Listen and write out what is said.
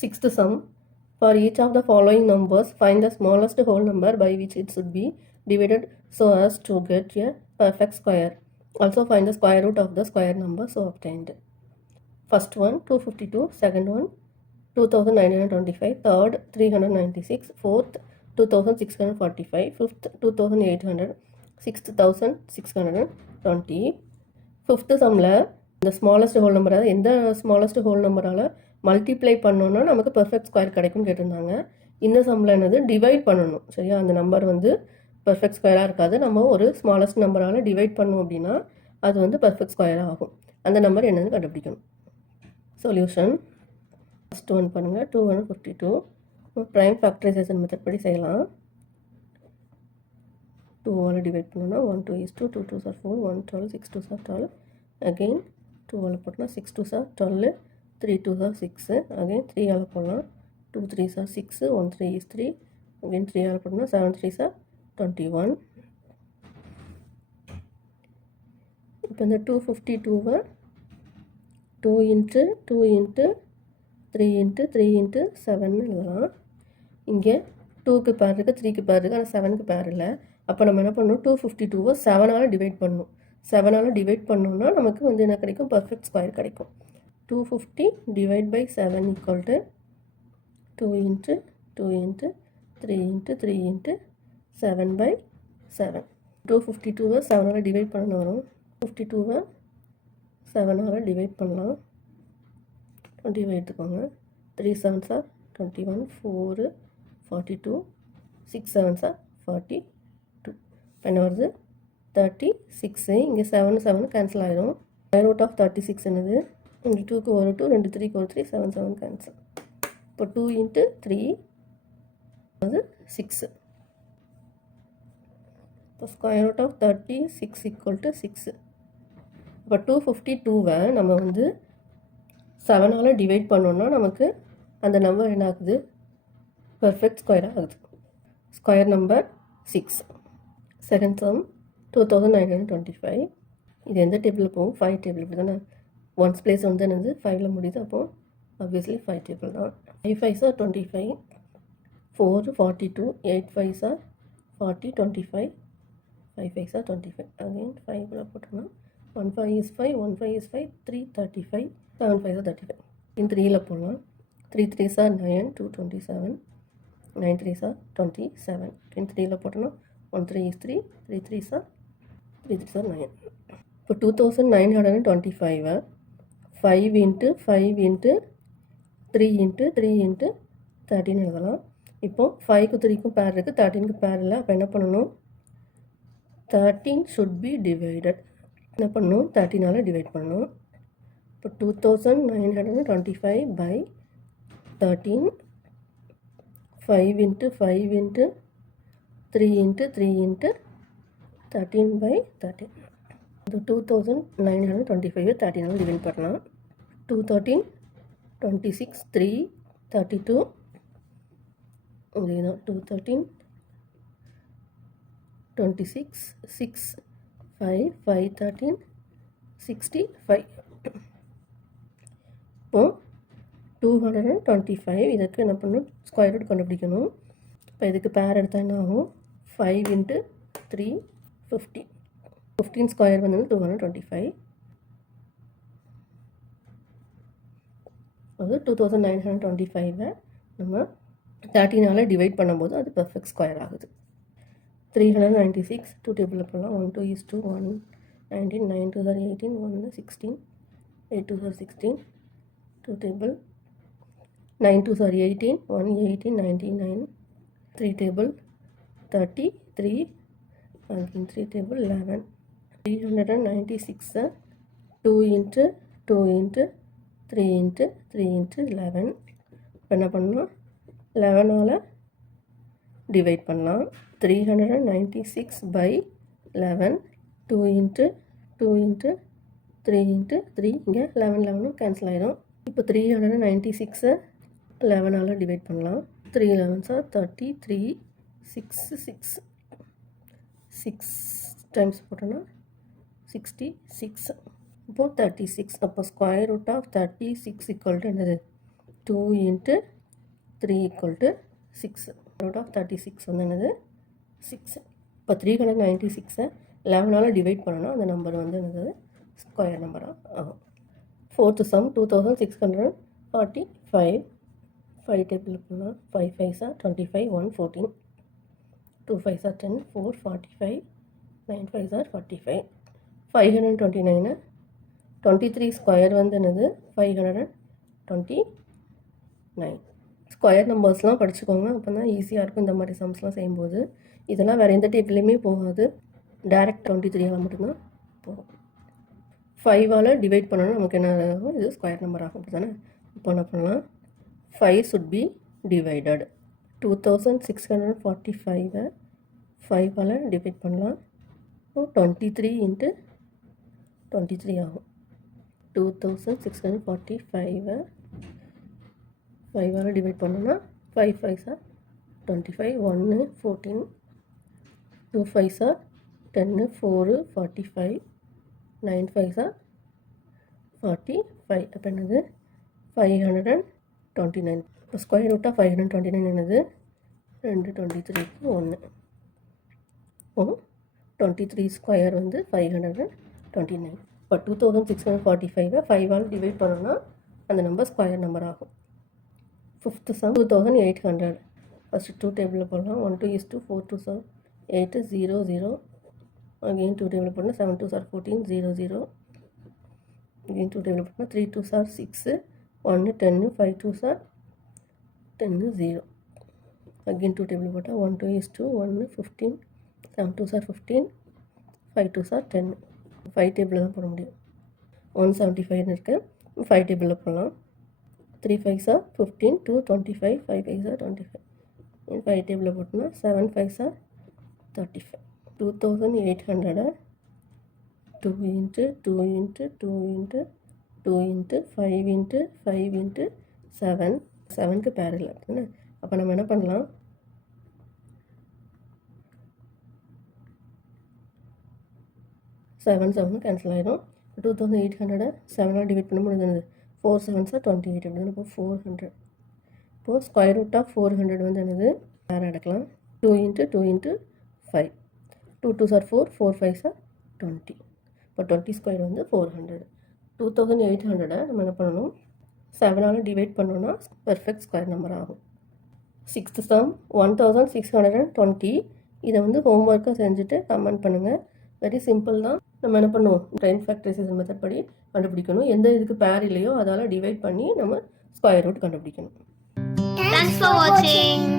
Sixth sum. For each of the following numbers, find the smallest whole number by which it should be divided so as to get a perfect square. Also find the square root of the square number so obtained. First one 252, second one 2925, third 396, fourth 2645, fifth 2800, 6620. Fifth சம்மில் இந்த smallest whole நம்பரால் எந்த smallest whole நம்பரால் multiply பண்ணோன்னா நமக்கு perfect square கிடைக்கும்னு கேட்டிருந்தாங்க. இந்த சம்மில் என்னது டிவைட் பண்ணணும். சரியா, அந்த நம்பர் வந்து பெர்ஃபெக்ட் ஸ்கொயராக இருக்காது. நம்ம ஒரு ஸ்மாலஸ்ட் நம்பரால் டிவைட் பண்ணோம் அப்படின்னா அது வந்து பெர்ஃபெக்ட் ஸ்கொயராக ஆகும். அந்த நம்பர் என்னன்னு கண்டுபிடிக்கணும். சொல்யூஷன் ஃபஸ்ட் ஒன் பண்ணுங்கள். 252 ப்ரைம் ஃபேக்டரைசேஷன் மெத்தட் படி செய்யலாம். 2 டிவைட் பண்ணோன்னா 1 2 is 2, 2 2s are 4, 1 12, 6 2s are 12, again 2 போட்டோம்னா 6 2s are 12, 3 2s are 6, again 3 போடலாம் 2 3s are 6, 1 3 is 3, again 3 போட்டோம்னா 7 3s are 21. இப்போ இந்த 252 2 into 2 into 3 into 3 into 7 எழுதலாம். இங்கே 2க்கு பேர் இருக்குது, 3க்கு பேர் இருக்குது, ஆனால் 7க்கு பேர் இல்லை. அப்போ நம்ம என்ன பண்ணணும், 252 7ஆல் டிவைட் பண்ணணும். 7ஆல் டிவைட் பண்ணோம்னா நமக்கு வந்து என்ன கிடைக்கும், பர்ஃபெக்ட் ஸ்கொயர் கிடைக்கும். 250 divide by 7 equal to 2 into 2 into 3 into 3 into 7 by 7. 252 7ஆல் divide பண்ண வரும். 52 7ஆல் டிவைட் பண்ணலாம். 25 எடுத்துக்கோங்க. 3 7s are 21, 4 42, 6 7s are 42. என்ன வருது, 36. இங்கே 7 7 கேன்சல் ஆகிடும். ஸ்கொயர் ரூட் ஆஃப் 36 என்னது, இங்கே 2க்கு ஒரு 2, 2 3க்கு ஒரு 3, 7 7 கேன்சல். இப்போ 2 into 3 அது 6. இப்போ square root of 36 equal to 6. இப்போ 252 நம்ம வந்து 7ஆல் டிவைட் பண்ணோன்னா நமக்கு அந்த நம்பர் என்ன ஆகுது, பெர்ஃபெக்ட் ஸ்கொயர் ஆகுது. Square number 6. Second sum 2925. இது எந்த டேபிளில் போகும், 5 டேபிள். இப்படி தானே ஒன்ஸ் பிளேஸ் வந்து என்னது 5ல் முடியுது. அப்போது ஆப்வியஸ்லி 5 டேபிள் தான். 5 5s are 25, 4 42, 8 5s are 40, 25, 5 5s are 25. Again 5ல் போட்டோம்னா 1 5 is 5, 1 5 is 5, 3 35, 7 5s are 35. இன் 3ல் போடலாம். 3 3s are 9, 2 27, 9 3s are 27. இன் 3ல் போட்டோம்னா 1 3 is 3, 3 3s are 9. இப்போ 2925 5 into 5 into 3 into 3 into 13 எழுதலாம். இப்போ 5க்கு 3க்கும் பேர் இருக்குது, 13க்கு பேர் இல்லை. அப்போ என்ன பண்ணணும், 13 should be divided. என்ன பண்ணணும், 13ஆல் டிவைட் பண்ணணும். இப்போ 2925 by 13, 5 into 5 into 3 into 3 into 13 by 13. இது 2925 13ஆல் டிவைட் பண்ணலாம். 2 13, 26, 3 32. இதுதான் 2 13, 26, 6 5 5 13, 65. இப்போ 225 இதுக்கு என்ன பண்ணணும், ஸ்கொயர் ரூட் கண்டுபிடிக்கணும். இப்போ இதுக்கு பேர் எடுத்தால் என்ன ஆகும், 5 into 3 15. 15 ஸ்கொயர் வந்து 225. அது 2925 நம்ம 13ஆல் டிவைட் பண்ணும்போது அது பெர்ஃபெக்ட் ஸ்கொயர் ஆகுது. 396 2 டேபிளில் போடலாம். 1 2 is 2, 1 19, 9 2s are 18, 1 16, 8 2s are 16. 2 table 9 2s are 18, 1 18, 99. 3 table 33, again 3 table 11. 396 2 into 2 into 3 into 3 into 11. இப்போ என்ன பண்ணணும், 11ஆல் டிவைட் பண்ணலாம். 396 by 11, 2 into 2 into 3 into 3. இங்கே 11 11 கேன்சல் ஆகிடும். இப்போ 396 11ஆல் டிவைட் பண்ணலாம். 3 11s are 33, 6 6 6 டைம்ஸ் போட்டோன்னா 66. இப்போது 36. அப்போ square root of 36 equal to என்னது, 2 into 3 equal to 6. Root of 36 வந்து என்னது 6. இப்போ 396 11ஆல் டிவைட் பண்ணணும், அந்த நம்பர் வந்து என்னது ஸ்கொயர் நம்பராக ஆகும். Fourth some 2645. 5 டேபிள் பண்ணால் 5 5s are 25, 1 14, 2 5s are 10, 4 45, 9 5s are 45. 529 23 square வந்து என்னது 529. ஸ்கொயர் நம்பர்ஸ்லாம் படிச்சுக்கோங்க, அப்போ தான் ஈஸியாக இருக்கும் இந்த மாதிரி சம்ஸ்லாம் செய்யும்போது. இதெல்லாம் வேறு எந்த டேபிள்லையுமே போகாது, டேரெக்ட் 23ஆல் மட்டும்தான் போகும். 5ஆல் டிவைட் பண்ணணும், நமக்கு என்ன ஆகும், இது ஸ்கொயர் நம்பர் ஆகும், அப்படி தானே. இப்போ என்ன பண்ணலாம், 5 should be divided. 2645 5ஆல் டிவைட் பண்ணலாம். 23 into 23 ஆகும். 2645 5ஆல் டிவைட் பண்ணோன்னா 5 5s are 25, 1 14, 2 5s are 10, 4 45, 9 5s are 45. அப்போ என்னது 529. இப்போ ஸ்கொயர் ரூட்டாக 529 என்னது 223க்கு 1. இப்போ 23 ஸ்கொயர் வந்து 529. இப்போ 2645 5ஆல் டிவைட் பண்ணோன்னா அந்த நம்பர் ஸ்கொயர் நம்பர் ஆகும். Fifth some 2800. ஃபஸ்ட்டு 2 டேபிளில் போடலாம். 1 2 is 2, 4 2s are 8, 0 0. அகெயின் 2 டேபிளில் போடணும். 7 2s are 14, 0 0. அகெயின் 2 டேபிளில் போடணும். 3 2s are 6, 1 10, 5 2s are 10 0. Again 2 table போட்டால் 1 2 is 2, 1 15, 7 2s are 15, 5 2s are 10. 5 டேபிளில் தான் போட முடியும். 175 இருக்குது, 5 டேபிளில் போடலாம். 3 5s are 15, 2 25, 5 5s are 25. 5 டேபிளில் போட்டோம்னா 7 5s are 35. 2800 2 into 2 into 2 into 2 into 5 into 5 into 7. 7க்கு parallel இருக்குன்னு. அப்போ நம்ம என்ன பண்ணலாம், 7 7 கேன்சல் ஆகிடும். 2800 7ஆல் டிவைட் பண்ண முடியுது. 4 7s are 28 அப்படின்னு. இப்போ 400. இப்போது ஸ்கொயர் ரூட் ஆஃப் 400 வந்து என்னது வேறு எடுக்கலாம். 2 into 2 into 5. 2 2s are 4, 4 5s are 20. இப்போ 20 ஸ்கொயர் வந்து 400. 2800 நம்ம என்ன பண்ணணும், 7ஆல் டிவைட் பண்ணோன்னா பெர்ஃபெக்ட் ஸ்கொயர் நம்பர் ஆகும். Sixth some 1620. இதை வந்து ஹோம்ஒர்க்காக செஞ்சுட்டு கமெண்ட் பண்ணுங்கள். வெரி சிம்பிள் தான். நம்ம என்ன பண்ணுவோம், ட்ரெயின் ஃபேக்டரைசேஷன் மெத்தட் படி கண்டுபிடிக்கணும். எந்த இதுக்கு பேர் இல்லையோ அதால் டிவைட் பண்ணி நம்ம ஸ்கொயர் ரூட் கண்டுபிடிக்கணும். Thanks for watching.